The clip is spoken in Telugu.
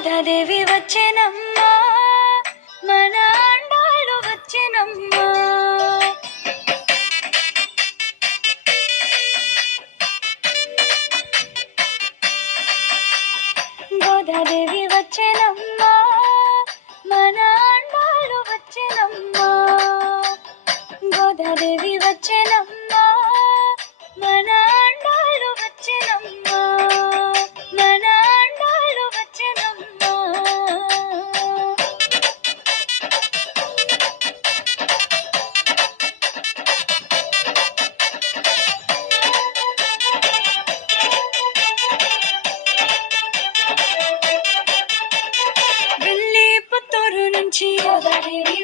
గోదాదేవి వచ్చెనమ్మా, మన అండాలు వచ్చెనమ్మా. గోదాదేవి వచ్చెనమ్మా, మన అండాలు వచ్చెనమ్మా. గోదాదేవి వచ్చెనమ్మా, మన అండాలు వచ్చెనమ్మా. మన అండాలు వచ్చెనమ్మా. వెళ్ళి పుత్తూరు నుంచి గోదాదేవి